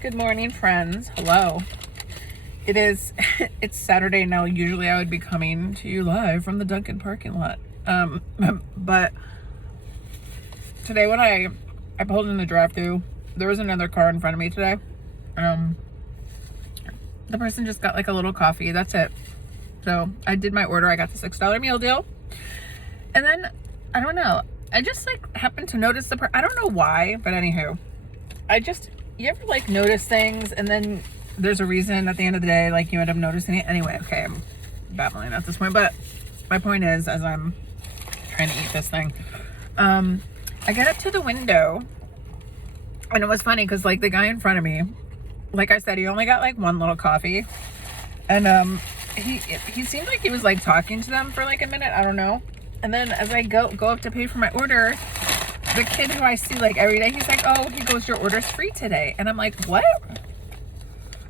Good morning, friends. Hello. It's Saturday now. Usually I would be coming to you live from the Dunkin' parking lot. But today when I pulled in the drive-thru, there was another car in front of me today. The person just got like a little coffee. That's it. So I did my order. I got the $6 meal deal. And then, I don't know. I just like happened to notice I don't know why, but anywho. You ever like notice things and then there's a reason at the end of the day, like you end up noticing it? Anyway, okay, I'm babbling at this point, but my point is, as I'm trying to eat this thing, I get up to the window and it was funny because like the guy in front of me, like I said, he only got like one little coffee and he seemed like he was like talking to them for like a minute, I don't know. And then as I go up to pay for my order, the kid who I see like every day, he's like, oh, he goes, your order's free today. And I'm like, what?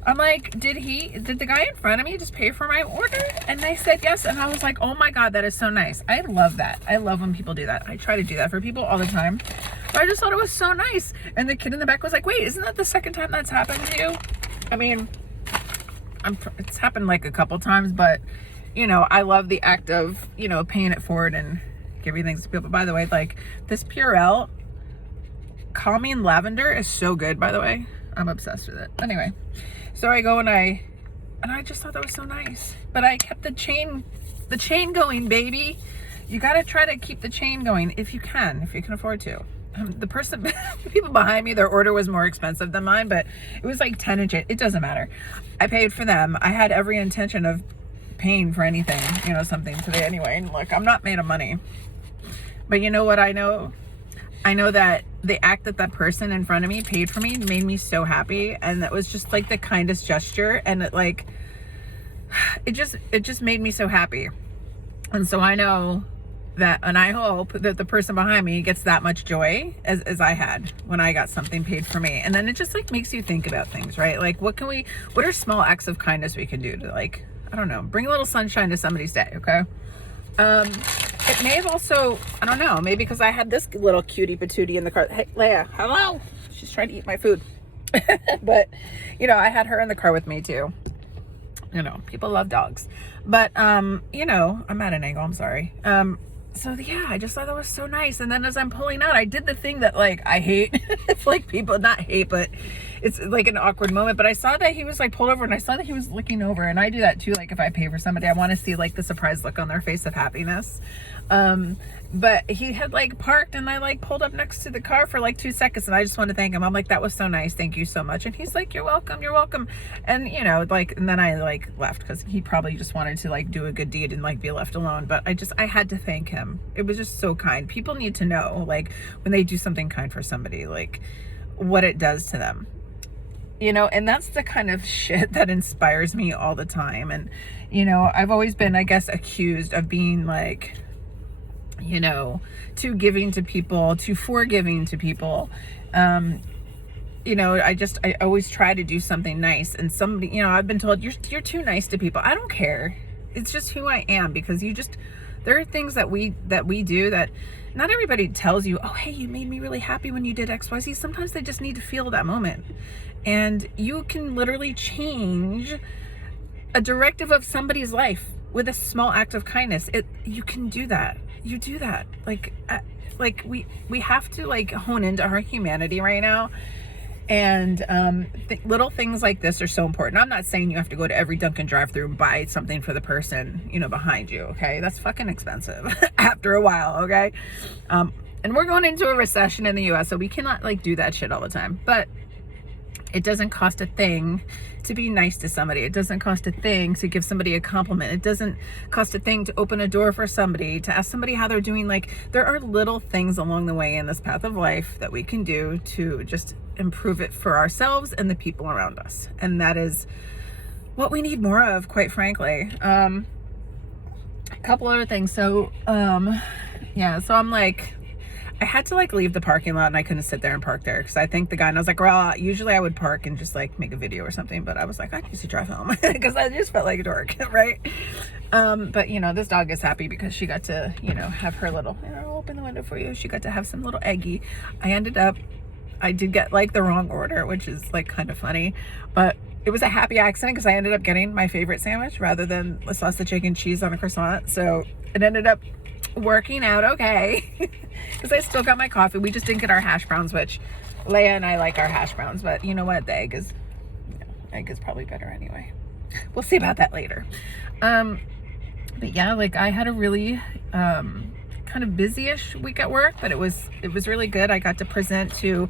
I'm like, did the guy in front of me just pay for my order? And they said yes. And I was like, oh my God, that is so nice. I love that. I love when people do that. I try to do that for people all the time. But I just thought it was so nice. And the kid in the back was like, wait, isn't that the second time that's happened to you? I mean, it's happened like a couple times, but you know, I love the act of, you know, paying it forward and giving things to people. By the way, like this Purell calming lavender is so good, by the way. I'm obsessed with it. Anyway, so I go and I just thought that was so nice. But I kept the chain going, baby. You got to try to keep the chain going if you can afford to. The people behind me, their order was more expensive than mine, but it was like 10 inches. It doesn't matter. I paid for them. I had every intention of paying for anything, you know, something today anyway. And look, I'm not made of money. But you know what I know? I know that the act that person in front of me paid for me made me so happy. And that was just like the kindest gesture. And it just made me so happy. And so I know that, and I hope that the person behind me gets that much joy as I had when I got something paid for me. And then it just like makes you think about things, right? Like what are small acts of kindness we can do to like, I don't know, bring a little sunshine to somebody's day, okay? It may have also, I don't know, maybe because I had this little cutie patootie in the car. Hey, Leia, hello. She's trying to eat my food. But, you know, I had her in the car with me too. You know, people love dogs. But, you know, I'm at an angle, I'm sorry. So yeah, I just thought that was so nice. And then as I'm pulling out, I did the thing that like I hate. It's like people not hate, but it's like an awkward moment. But I saw that he was like pulled over and I saw that he was looking over, and I do that too. Like if I pay for somebody, I want to see like the surprised look on their face of happiness. But he had like parked and I like pulled up next to the car for like 2 seconds and I just want to thank him. I'm like, that was so nice. Thank you so much. And he's like, you're welcome. You're welcome. And you know, like, and then I like left because he probably just wanted to like do a good deed and like be left alone. But I had to thank him. It was just so kind. People need to know like when they do something kind for somebody, like what it does to them. You know, and that's the kind of shit that inspires me all the time. And, you know, I've always been, I guess, accused of being like, you know, too giving to people, too forgiving to people. You know, I always try to do something nice, and somebody, you know, I've been told you're too nice to people. I don't care. It's just who I am, because there are things that we do that not everybody tells you, oh, hey, you made me really happy when you did XYZ. Sometimes they just need to feel that moment. And you can literally change a directive of somebody's life with a small act of kindness. You can do that. You do that. Like we have to like hone into our humanity right now. And little things like this are so important. I'm not saying you have to go to every Dunkin' drive-thru and buy something for the person, you know, behind you, okay? That's fucking expensive after a while, okay? And we're going into a recession in the US, so we cannot like do that shit all the time. But it doesn't cost a thing to be nice to somebody. It doesn't cost a thing to give somebody a compliment. It doesn't cost a thing to open a door for somebody, to ask somebody how they're doing. Like, there are little things along the way in this path of life that we can do to just improve it for ourselves and the people around us. And that is what we need more of, quite frankly. A couple other things. So, yeah, so I'm like, I had to like leave the parking lot and I couldn't sit there and park there because I think the guy, and I was like, well, usually I would park and just like make a video or something, but I was like, I need to drive home because I just felt like a dork, right? But you know, this dog is happy because she got to, you know, have her little, I'll open the window for you. She got to have some little eggie. I ended up I did get like the wrong order, which is like kind of funny, but it was a happy accident because I ended up getting my favorite sandwich rather than the sausage, egg, and cheese on a croissant. So it ended up working out okay because I still got my coffee. We just didn't get our hash browns, which Leia and I like our hash browns, but you know what? The egg is, egg is probably better anyway. We'll see about that later. But yeah, like I had a really kind of busy-ish week at work, but it was really good. I got to present to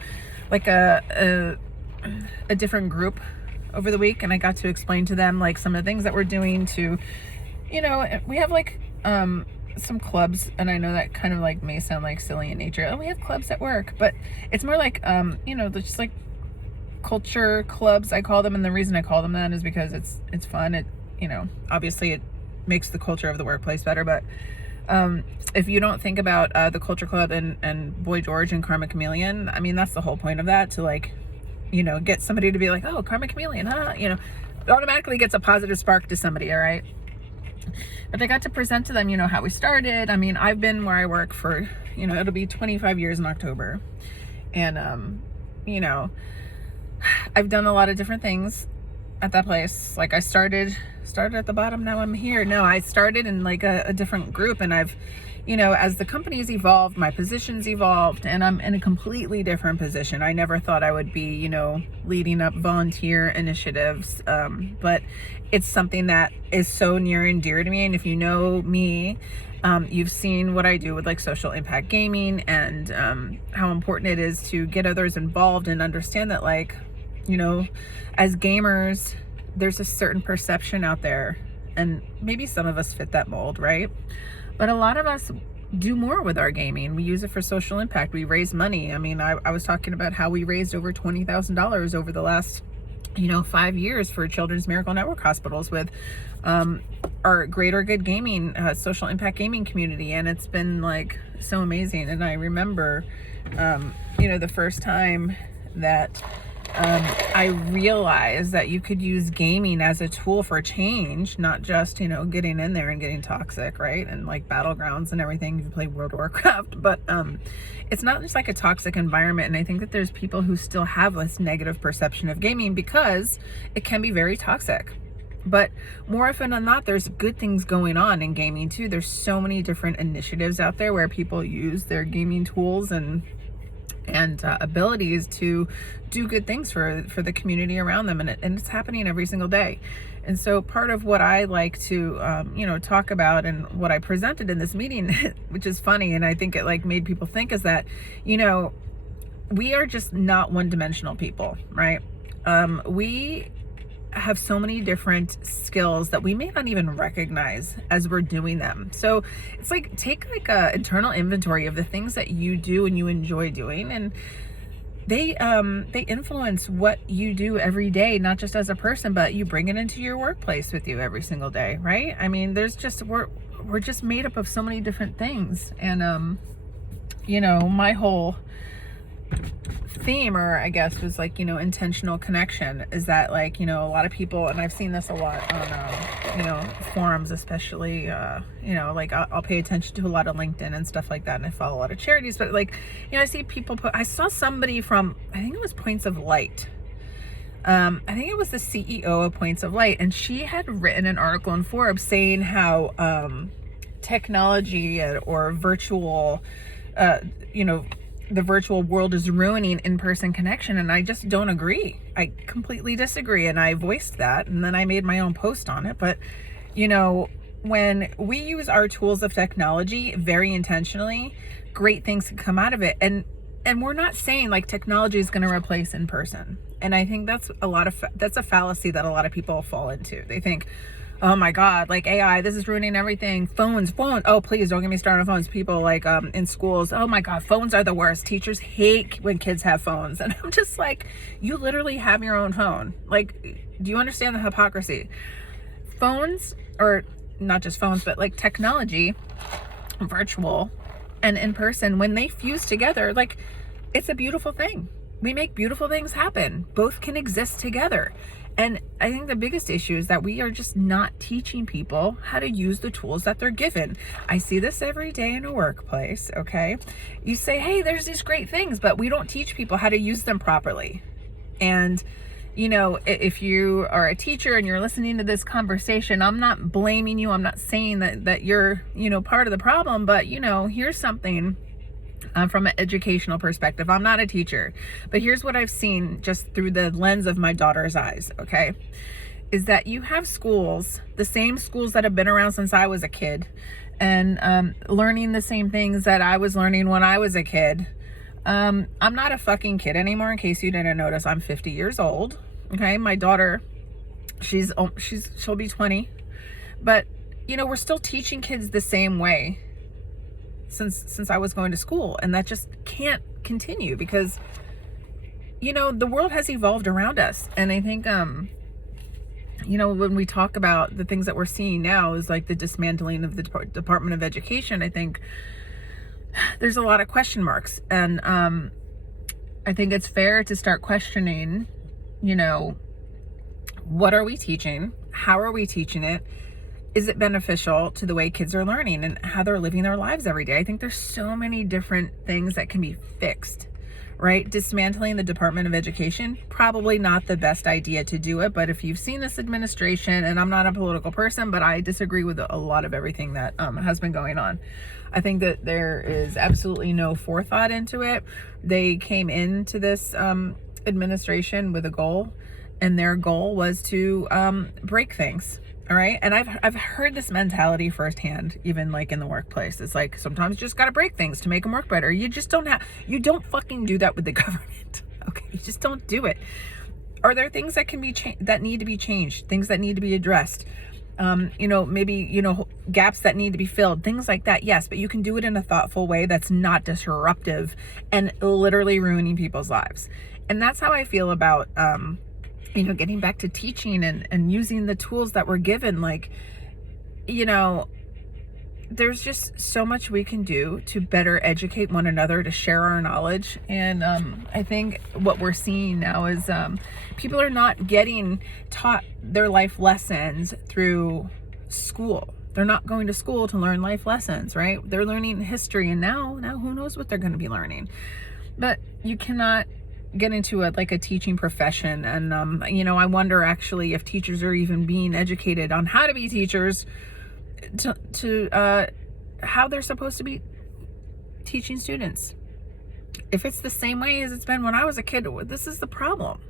like a different group over the week, and I got to explain to them like some of the things that we're doing to, you know, we have like some clubs, and I know that kind of like may sound like silly in nature. Oh, we have clubs at work, but it's more like you know, just like culture clubs, I call them, and the reason I call them that is because it's fun. It, you know, obviously it makes the culture of the workplace better, but if you don't think about the culture club and Boy George and Karma Chameleon, I mean, that's the whole point of that, to like, you know, get somebody to be like, oh, Karma Chameleon, huh? You know, it automatically gets a positive spark to somebody, all right? But I got to present to them, you know, how we started. I mean, I've been where I work for, you know, it'll be 25 years in October. And, you know, I've done a lot of different things at that place. Like I started at the bottom, now I'm here. No, I started in like a different group, and I've, you know, as the company's evolved, my position's evolved, and I'm in a completely different position. I never thought I would be, you know, leading up volunteer initiatives, but it's something that is so near and dear to me. And if you know me, you've seen what I do with like social impact gaming, and how important it is to get others involved and understand that, like, you know, as gamers, there's a certain perception out there, and maybe some of us fit that mold, right? But a lot of us do more with our gaming. We use it for social impact. We raise money. I mean, I was talking about how we raised over $20,000 over the last, you know, 5 years for Children's Miracle Network hospitals with our Greater Good Gaming, social impact gaming community. And it's been like so amazing. And I remember, you know, the first time that I realized that you could use gaming as a tool for change, not just, you know, getting in there and getting toxic, right? And like battlegrounds and everything if you play World of Warcraft, but it's not just like a toxic environment. And I think that there's people who still have this negative perception of gaming because it can be very toxic. But more often than not, there's good things going on in gaming too. There's so many different initiatives out there where people use their gaming tools and abilities to do good things for the community around them, and it's happening every single day. And so part of what I like to you know, talk about, and what I presented in this meeting, which is funny, and I think it like made people think, is that, you know, we are just not one-dimensional people, right? We have so many different skills that we may not even recognize as we're doing them. So it's like, take like a internal inventory of the things that you do and you enjoy doing, and they influence what you do every day, not just as a person, but you bring it into your workplace with you every single day, right? I mean, there's just, we're just made up of so many different things. And you know, my whole theme, or I guess, was like, you know, intentional connection, is that like, you know, a lot of people, and I've seen this a lot on you know, forums especially, you know, like I'll pay attention to a lot of LinkedIn and stuff like that, and I follow a lot of charities, but like, you know, I see people I saw somebody from, I think it was Points of Light, I think it was the CEO of Points of Light, and she had written an article in Forbes saying how technology or virtual, you know, the virtual world is ruining in-person connection. And I just don't agree. I completely disagree. And I voiced that, and then I made my own post on it. But, you know, when we use our tools of technology very intentionally, great things can come out of it. And we're not saying like technology is going to replace in person. And I think that's that's a fallacy that a lot of people fall into. They think, oh my God, like AI, this is ruining everything. Phones. Oh, please don't get me started on phones. People like in schools, oh my God, phones are the worst. Teachers hate when kids have phones. And I'm just like, you literally have your own phone. Like, do you understand the hypocrisy? Phones, or not just phones, but like technology, virtual and in person, when they fuse together, like, it's a beautiful thing. We make beautiful things happen. Both can exist together. And I think the biggest issue is that we are just not teaching people how to use the tools that they're given. I see this every day in a workplace, okay? You say, hey, there's these great things, but we don't teach people how to use them properly. And, you know, if you are a teacher and you're listening to this conversation, I'm not blaming you. I'm not saying that you're, you know, part of the problem, but, you know, here's something. From an educational perspective, I'm not a teacher, but here's what I've seen just through the lens of my daughter's eyes, okay, is that you have schools, the same schools that have been around since I was a kid, and learning the same things that I was learning when I was a kid. I'm not a fucking kid anymore, in case you didn't notice. I'm 50 years old, okay? My daughter, she'll be 20, but, you know, we're still teaching kids the same way since I was going to school, and that just can't continue because, you know, the world has evolved around us. And I think you know, when we talk about the things that we're seeing now is like the dismantling of the Department of Education, I think there's a lot of question marks, and I think it's fair to start questioning, you know, what are we teaching, how are we teaching it, is it beneficial to the way kids are learning and how they're living their lives every day? I think there's so many different things that can be fixed, right? Dismantling the Department of Education, probably not the best idea to do it. But if you've seen this administration, and I'm not a political person, but I disagree with a lot of everything that has been going on. I think that there is absolutely no forethought into it. They came into this administration with a goal, and their goal was to break things. All right. And I've heard this mentality firsthand, even like in the workplace. It's like, sometimes you just got to break things to make them work better. You don't fucking do that with the government. Okay. You just don't do it. Are there things that can be that need to be changed? Things that need to be addressed? You know, maybe, you know, gaps that need to be filled, things like that. Yes. But you can do it in a thoughtful way that's not disruptive and literally ruining people's lives. And that's how I feel about, you know, getting back to teaching and using the tools that we're given. Like, you know, there's just so much we can do to better educate one another, to share our knowledge. And I think what we're seeing now is people are not getting taught their life lessons through school. They're not going to school to learn life lessons, right? They're learning history, and now who knows what they're going to be learning. But you cannot get into a teaching profession, and you know, I wonder actually if teachers are even being educated on how to be teachers, to how they're supposed to be teaching students. If it's the same way as it's been when I was a kid, this is the problem.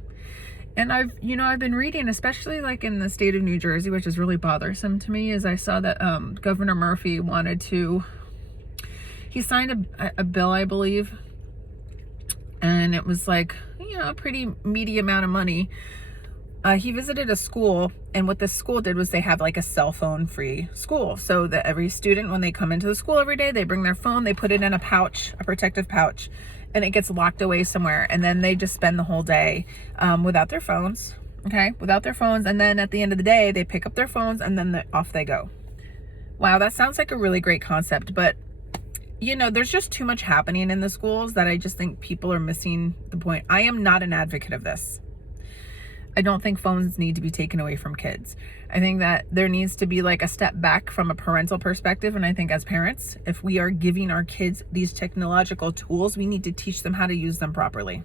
And I've been reading, especially like in the state of New Jersey, which is really bothersome to me, is I saw that Governor Murphy he signed a bill, I believe, and it was like, you know, a pretty meaty amount of money. He visited a school, and what this school did was they have like a cell phone free school, so that every student, when they come into the school every day, they bring their phone, they put it in a pouch, a protective pouch, and it gets locked away somewhere, and then they just spend the whole day without their phones, and then at the end of the day, they pick up their phones, and then off they go. Wow, that sounds like a really great concept, but you know, there's just too much happening in the schools that I just think people are missing the point. I am not an advocate of this. I don't think phones need to be taken away from kids. I think that there needs to be like a step back from a parental perspective. And I think as parents, if we are giving our kids these technological tools, we need to teach them how to use them properly.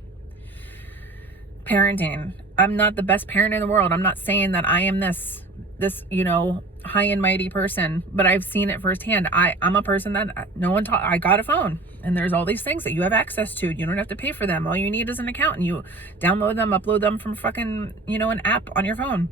Parenting. I'm not the best parent in the world. I'm not saying that I am this, you know, high and mighty person, but I've seen it firsthand. I'm a person that no one taught. I got a phone, and there's all these things that you have access to. You don't have to pay for them. All you need is an account, and you download them, upload them from fucking, you know, an app on your phone.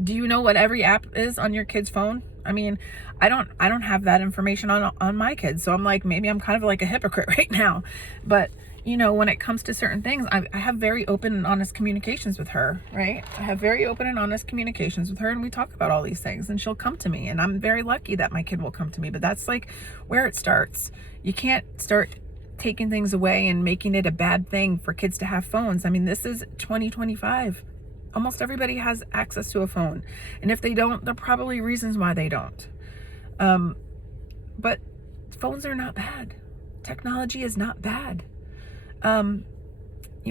Do you know what every app is on your kid's phone? I mean, I don't have that information on my kids. So I'm like, maybe I'm kind of like a hypocrite right now, but you know, when it comes to certain things, I have very open and honest communications with her, right? I have very open and honest communications with her, and we talk about all these things, and she'll come to me, and I'm very lucky that my kid will come to me, but that's like where it starts. You can't start taking things away and making it a bad thing for kids to have phones. I mean, this is 2025. Almost everybody has access to a phone, and if they don't, there are probably reasons why they don't. But phones are not bad. Technology is not bad.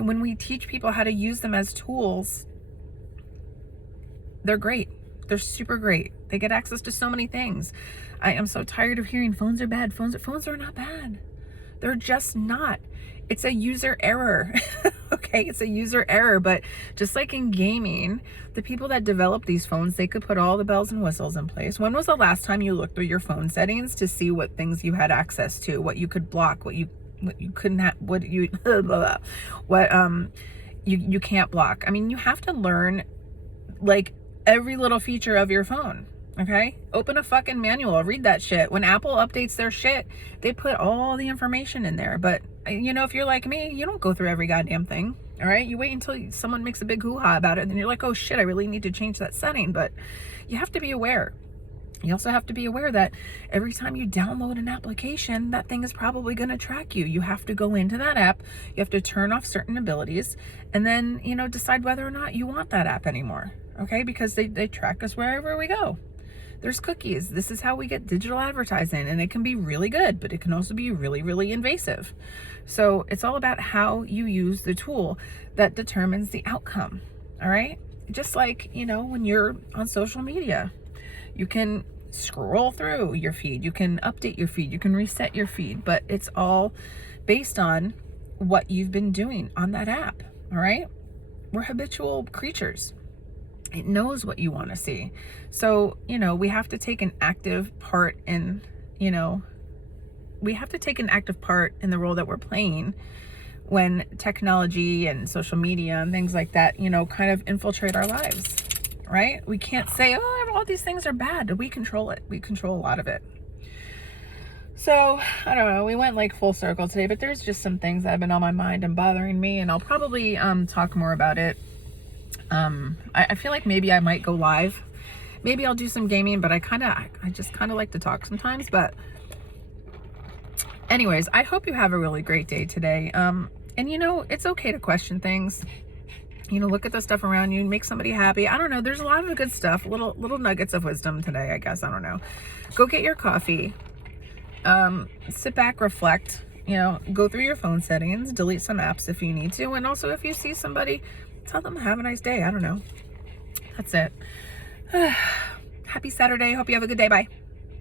when we teach people how to use them as tools, they're great. They're super great. They get access to so many things. I am so tired of hearing phones are bad. Phones are not bad. They're just not. It's a user error. Okay, it's a user error. But just like in gaming, the people that developed these phones, they could put all the bells and whistles in place. When was the last time you looked through your phone settings to see what things you had access to, what you could block, what you couldn't have, what you what you can't block? I mean, you have to learn like every little feature of your phone. Okay, open a fucking manual, read that shit. When Apple updates their shit, they put all the information in there. But you know, if you're like me, you don't go through every goddamn thing. All right, you wait until someone makes a big hoo-ha about it, and then you're like, oh shit, I really need to change that setting. But you have to be aware. You also have to be aware that every time you download an application, that thing is probably going to track you. You have to go into that app, you have to turn off certain abilities, and then, you know, decide whether or not you want that app anymore. Okay, because they track us wherever we go. There's cookies. This is how we get digital advertising, and it can be really good, but it can also be really, really invasive. So it's all about how you use the tool that determines the outcome. All right. Just like, you know, when you're on social media, you can scroll through your feed, you can update your feed, you can reset your feed, but it's all based on what you've been doing on that app. All right. We're habitual creatures. It knows what you want to see. So, you know, we have to take an active part in, you know, we have to take an active part in the role that we're playing when technology and social media and things like that, you know, kind of infiltrate our lives, right? We can't say, oh, all these things are bad. We control it. We control a lot of it. So, I don't know, we went like full circle today, but there's just some things that have been on my mind and bothering me, and I'll probably talk more about it. I feel like maybe I might go live. Maybe I'll do some gaming, but I just kind of like to talk sometimes. But anyways, I hope you have a really great day today. And you know, it's okay to question things. You know, look at the stuff around you and make somebody happy. I don't know. There's a lot of good stuff, little nuggets of wisdom today, I guess. I don't know. Go get your coffee. Sit back, reflect, you know, go through your phone settings, delete some apps if you need to. And also if you see somebody, tell them have a nice day. I don't know. That's it. Happy Saturday. Hope you have a good day. Bye.